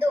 2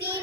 3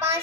5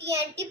TNT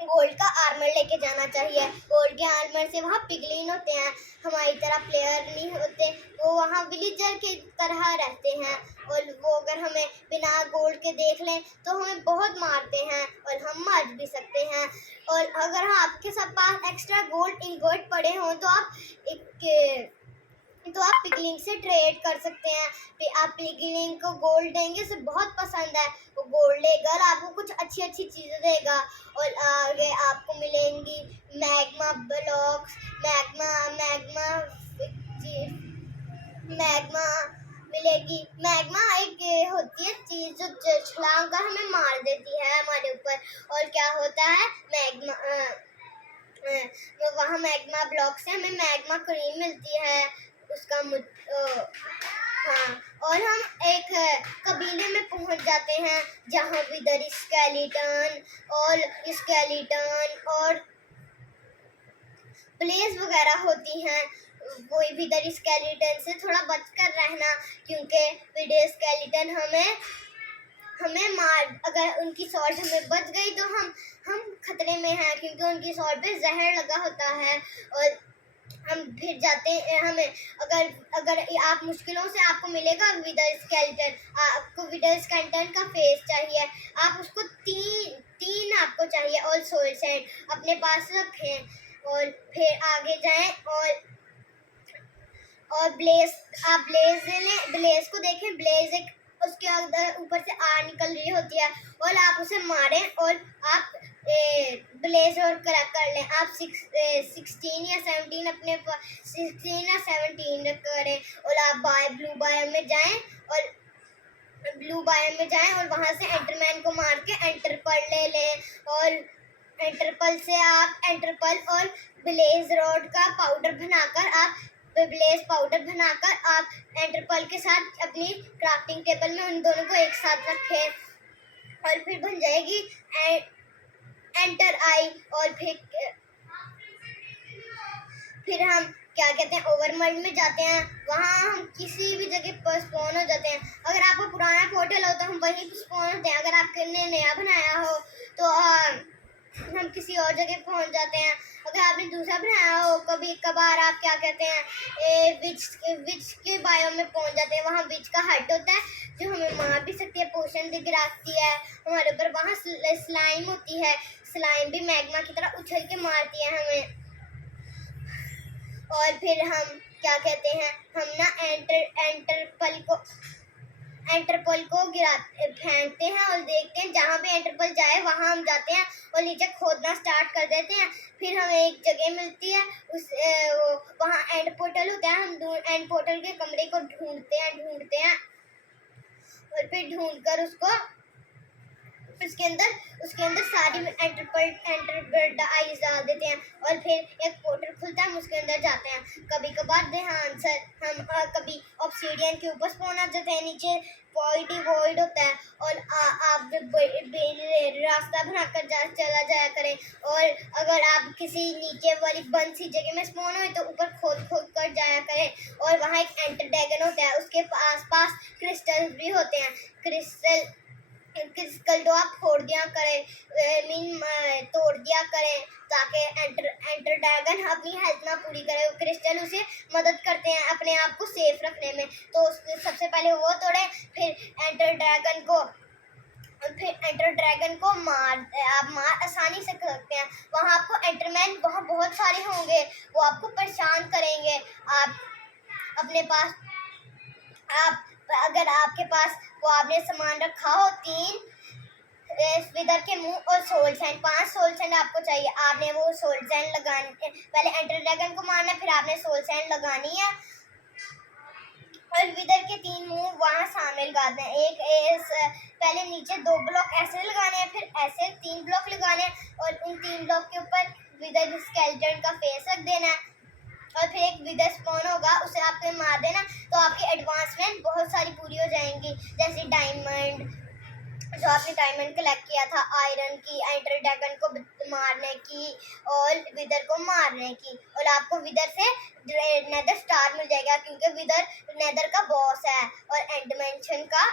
gold का armour लेके जाना चाहिए। गोल्ड के आर्मर से वहाँ पिगलिन होते हैं, हमारी तरह प्लेयर नहीं होते, वो वहाँ विलेजर की तरह रहते हैं और वो अगर हमें बिना गोल्ड के देख लें तो हमें बहुत मारते हैं और हम मर भी सकते हैं। और अगर आपके सब पास एक्स्ट्रा गोल्ड इनगोट पड़े हों तो आप पिगलिंग से ट्रेड कर सकते हैं। फिर आप पिगलिंग को गोल्ड देंगे, उसे बहुत पसंद है, वो गोल्ड लेगा और आपको कुछ अच्छी अच्छी चीज़ें देगा। और आगे आपको मिलेंगी magma blocks, magma magma magma मिलेगी। मैग्मा एक होती है चीज़ जो छलांग कर हमें मार देती है हमारे ऊपर। और क्या होता है मैग्मा वहाँ मैग्मा ब्लॉक से हमें मैग्मा क्रीम मिलती है, उसका हाँ। और हम एक कबीले में पहुंच जाते हैं जहाँ विदर स्केलेटन और ब्लेज वगैरह होती हैं। कोई भी विदर स्केलेटन से थोड़ा बच कर रहना, क्योंकि विदर स्केलेटन हमें मार, अगर उनकी सॉल्ट हमें बच गई तो हम खतरे में हैं, क्योंकि उनकी सॉल्ट पे जहर लगा होता है। और हम फिर जाते हैं, हमें अगर आप मुश्किलों से आपको मिलेगा विदर स्केलेटन, आपको विदर स्केलेटन का फेस चाहिए, आप उसको तीन आपको चाहिए और सोल सैंड अपने पास रखें। और फिर आगे जाएं और ब्लेज को देखें। ब्लेज एक उसके अंदर ऊपर से आग निकल रही होती है और आप उसे मारें और आप ब्लेज और कर लें। आप 16 या 17 अपने 16 या 17 करें और आप ब्लू बायोम में जाएं और वहां से एंटरमैन को मार के एंटरपल ले लें। और एंटरपल से आप एंटरपल और ब्लेज रोड का पाउडर बनाकर आप एंटरपल के साथ अपनी क्राफ्टिंग टेबल में उन दोनों को एक साथ रखें और फिर बन जाएगी एंटर आई। और फिर हम क्या कहते हैं ओवरवर्ल्ड में जाते हैं, वहाँ हम किसी भी जगह पर स्पॉन हो जाते हैं। अगर आपको पुराना पोर्टल हो तो हम वहीं पर स्पॉन होते हैं, अगर आपने नया बनाया हो तो हम किसी और जगह पहुंच जाते हैं। अगर आपने दूसरा बनाया हो कभी कभार आप क्या कहते हैं विच के बायोम में पहुंच जाते हैं, वहाँ विच का हट होता है जो हमें मार भी सकती है, पोशन भी गिराती है हमारे ऊपर। वहाँ स्लाइम होती है, स्लाइम भी मैग्मा की तरह उछल के मारती है हमें। और फिर हम क्या कहते हैं हम ना एंटरपल को फेंकते हैं और देखते हैं जहाँ भी एंटरपल जाए वहाँ हम जाते हैं और नीचे खोदना स्टार्ट कर देते हैं। फिर हमें एक जगह मिलती है, वहाँ एंड पोर्टल होता है, हम एंड पोर्टल के कमरे को ढूंढते हैं और फिर ढूंढकर उसके अंदर सारी एंटरपल आइज डाल देते हैं और फिर एक पोर्टल खुलता है, हम उसके अंदर जाते हैं। कभी कभार हम कभी ऑब्सीडियन के ऊपर स्पॉन आ जाते हैं, नीचे वॉइड होता है और आप रास्ता बनाकर चला जाया करें। और अगर आप किसी नीचे वाली बंद सी जगह में स्पॉन हो तो ऊपर खोद कर जाया करें। और वहाँ एक एंटर ड्रैगन होता है, उसके आसपास क्रिस्टल भी होते हैं। क्रिस्टल तो आप तोड़ दिया करें ताकि एंटर ड्रैगन अपनी हेल्थ ना पूरी करे। क्रिस्टल उसे मदद करते हैं अपने आप को सेफ रखने में, तो सबसे पहले वो तोड़े, फिर एंटर ड्रैगन को मार आसानी से कर सकते हैं। वहाँ आपको एंटरमैन बहुत सारे होंगे, वो आपको परेशान करेंगे। आप अपने पास अगर आपके पास वो आपने सामान रखा हो 3 विदर के मुंह और सोल सैंड, 5 सोल सैंड आपको चाहिए। आपने वो सोल सैंड लगानी, पहले एंटर ड्रैगन को मारना, फिर आपने सोल सैंड लगानी है और विदर के 3 मुंह वहाँ सामने लगाने हैं। पहले नीचे 2 ब्लॉक ऐसे लगाने हैं, फिर ऐसे 3 ब्लॉक लगाने हैं और उन 3 ब्लॉक के ऊपर विदर स्केलेटन का फेस रख देना है और फिर एक विदर स्पॉन होगा, उसे आपको मार देना, तो आपकी एडवांसमेंट बहुत सारी पूरी हो जाएंगी, जैसे डायमंड जो आपने डायमंड कलेक्ट किया था, आयरन की, एंटर ड्रैगन को मारने की और विदर को मारने की। और आपको विदर से नेदर स्टार मिल जाएगा, क्योंकि विदर नेदर का बॉस है और एंड डिमेंशन का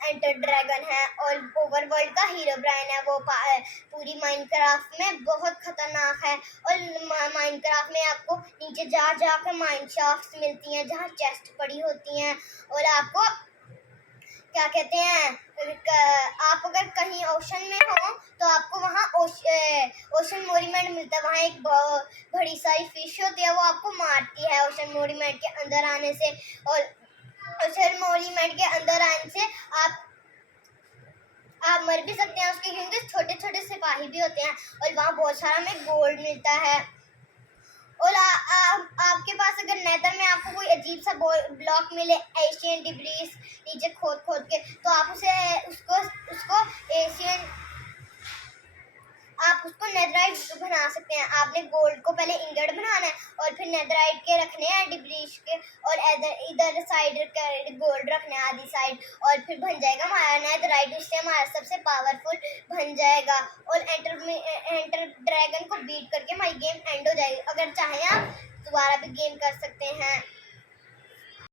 एंटर ड्रैगन है और ओवरवर्ल्ड का हीरो ब्राइन है। वो पूरी माइनक्राफ्ट में बहुत खतरनाक है और माइनक्राफ्ट में आपको नीचे जा के माइन शाफ्ट्स मिलती हैं जहाँ चेस्ट पड़ी होती हैं और आपको क्या कहते हैं, आप अगर कहीं ओशन में हो तो आपको वहाँ ओशन मोरीमेंट मिलता है। वहाँ एक बड़ी सारी फिश होती है, वो आपको मारती है ओशन मोरीमेंट के अंदर आने से। और ओशन मोरीमेंट के अंदर आने से आप मर भी सकते हैं उसके, क्योंकि छोटे छोटे सिपाही भी होते हैं और वहाँ बहुत सारा हमें गोल्ड मिलता है। और आपके पास अगर नेदर में आपको कोई अजीब सा ब्लॉक मिले एशियन डिब्रीज नीचे खोद के, तो आप उसको नेदराइट बना सकते हैं। आपने गोल्ड को पहले इंगट बनाना है और फिर नेदराइट के रखने हैं डिब्रीज के, और इधर साइड गोल्ड रखना है आधी साइड, और फिर बन जाएगा हमारा नेदराइट। उससे हमारा सबसे पावरफुल बन जाएगा और एंटर ड्रैगन को बीट करके हमारी गेम एंड हो जाएगी। अगर चाहें आप दोबारा भी गेम कर सकते हैं।